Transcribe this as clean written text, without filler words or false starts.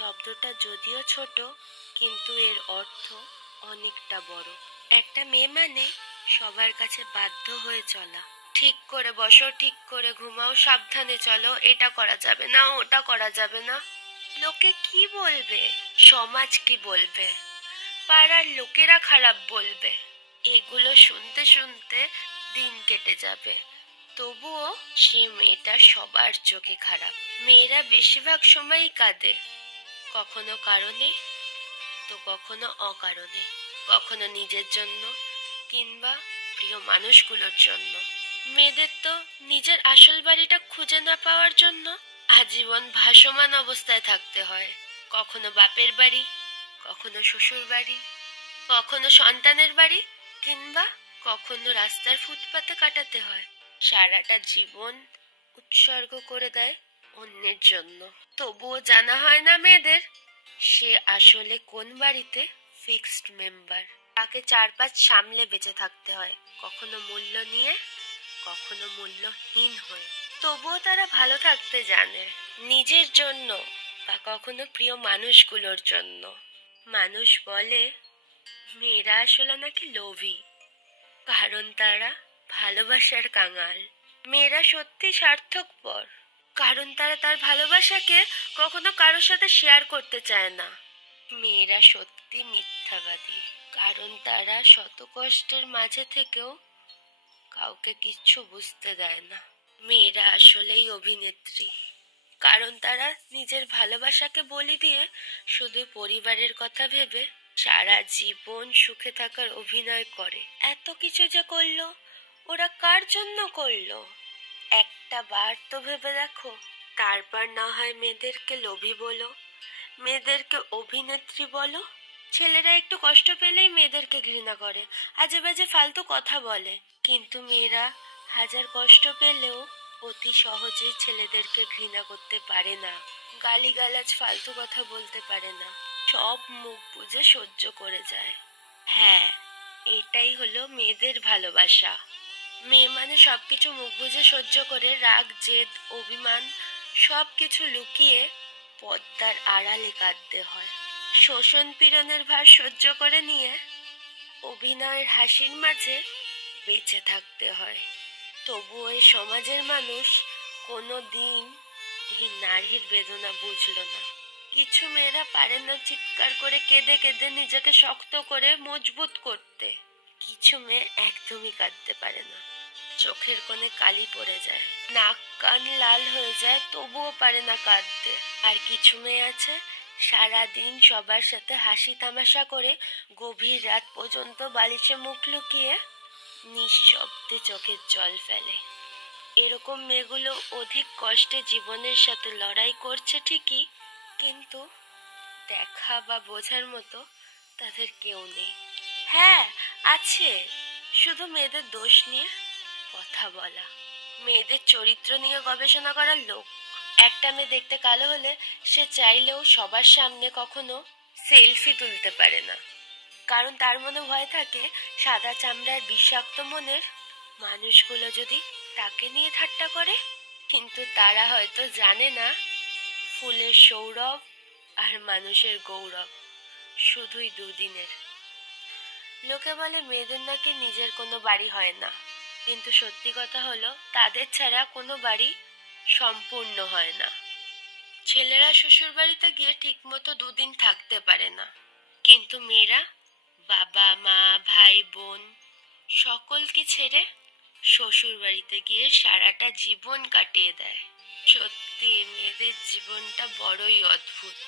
শব্দটা যদিও ছোট, কিন্তু এর অর্থ অনেকটা বড়। একটা মেয়ে মানে সবার কাছে বাধ্য হয়ে চলা। ঠিক করে বসো, ঠিক করে ঘুমাও, সাবধানে চলো, এটা করা যাবে না, ওটা করা যাবে না। লোকে কি বলবে, সমাজ কি বলবে, পাড়ার লোকেরা খারাপ বলবে, এগুলো শুনতে শুনতে দিন কেটে যাবে। তবুও সে মেয়েটা সবার চোখে খারাপ। মেয়েরা বেশিরভাগ সময়ই কাঁদে, কখনো কারণে তো কখনো অকারণে, কখনো নিজের জন্য কিংবা প্রিয় মানুষগুলোর জন্য। মেয়েদের তো নিজের আসল বাড়িটা খুঁজে না পাওয়ার জন্য আজীবন ভাসমান অবস্থায় থাকতে হয়। কখনো বাপের বাড়ি, কখনো শ্বশুর বাড়ি, কখনো সন্তানের বাড়ি, কিংবা কখনো রাস্তার ফুটপাতে কাটাতে হয়। সারাটা জীবন উৎসর্গ করে দেয় অন্যের জন্য। তবুও জানা হয় না মেয়েদের সে আসলে কোন বাড়িতে ফিক্সড মেম্বার। তাকে চারপাশ সামলে বেঁচে থাকতে হয়, কখনো মূল্য নিয়ে, কখনো মূল্যহীন হয়ে। তবুও তারা ভালো থাকতে জানে, নিজের জন্য বা কখনো প্রিয় মানুষগুলোর জন্য। মানুষ বলে মেয়েরা আসলে নাকি লোভী, কারণ তারা ভালোবাসার কাঙাল। মেয়েরা সত্যি স্বার্থপর, কারণ তারা তার ভালোবাসাকে কখনো কারোর সাথে শেয়ার করতে চায় না। মেয়েরা সত্যি মিথ্যাবাদী, কারণ তারা শত কষ্টের মাঝে থেকেও কাউকে কিচ্ছু বুঝতে দেয় না। মেয়েরা আসলেই অভিনেত্রী, কারণ তারা নিজের ভালোবাসাকে বলি দিয়ে শুধু পরিবারের কথা ভেবে সারা জীবন সুখে থাকার অভিনয় করে। এত কিছু যে করলো, ওরা কার জন্য করলো একটা বার তো ভেবে দেখো। তারপর না হয় মেয়েদেরকে লোভী বলো, মেয়েদেরকে অভিনেত্রী বলো। ছেলেরা একটু কষ্ট পেলেই মেয়েদেরকে ঘৃণা করে, আজে বাজে ফালতু কথা বলে। কিন্তু মেয়েরা হাজার কষ্ট পেলেও অতি সহজে ছেলেদেরকে ঘৃণা করতে পারে না, গালিগালাজ ফালতু কথা বলতে পারে না, সব মুখ বুজে সহ্য করে যায়। হ্যাঁ, এটাই হলো মেয়েদের ভালোবাসা। মেয়ে মানে সবকিছু মুখ বুজে সহ্য করে, রাগ, জেদ, অভিমান সবকিছু লুকিয়ে পর্দার আড়ালে কাঁদতে হয়। শোষণ পীড়নের ভার সহ্য করে নিয়ে অভিনয়ের হাসির মাঝে বেঁচে থাকতে হয়। তবুও এই সমাজের মানুষ কোনো দিন এই নারীর বেদনা বুঝলো না। কিছু মেয়েরা পারে না চিৎকার করে কেঁদে কেঁদে নিজেকে শক্ত করে মজবুত করতে। কিছু মেয়ে একদমই কাঁদতে পারে না, চোখের কোণে কালি পড়ে যায়, নাক কান লাল হয়ে যায়, তবুও পারে না কাঁদতে। আর কিছু মেয়ে আছে সারাদিন সবার সাথে হাসি তামাশা করে গভীর রাত পর্যন্ত বালিশে মুখ লুকিয়ে নিঃশব্দে চোখের জল ফেলে। এরকম মেয়েগুলো অধিক কষ্টে জীবনের সাথে লড়াই করছে ঠিকই, কিন্তু দেখা বা বোঝার মতো তাদের কেউ নেই। হ্যাঁ আছে, শুধু মেয়েদের দোষ নিয়ে কথা বলা, মেয়েদের চরিত্র নিয়ে গবেষণা করার লোক। একটা মেয়ে দেখতে কালো হলে সে চাইলেও সবার সামনে কখনো সেলফি তুলতে পারে না, কারণ তার মনে ভয় থাকে সাদা চামড়ার বিষাক্ত মনের মানুষগুলো যদি তাকে নিয়ে ঠাট্টা করে। কিন্তু তারা হয়তো জানে না ফুলের সৌরভ আর মানুষের গৌরব শুধুই দুদিনের। লোকে বলে মেয়েদের নাকি নিজের কোনো বাড়ি হয় না, কিন্তু সত্যি কথা হলো তাদের ছাড়া কোনো বাড়ি সম্পূর্ণ হয় না। ছেলেরা শ্বশুর বাড়িতে গিয়ে ঠিক মতো দুদিন থাকতে পারে না, কিন্তু মেয়েরা বাবা মা ভাই বোন সকলকে ছেড়ে শ্বশুর বাড়িতে গিয়ে সারাটা জীবন কাটিয়ে দেয়। সত্যি মেয়েদের জীবনটা বড়ই অদ্ভুত।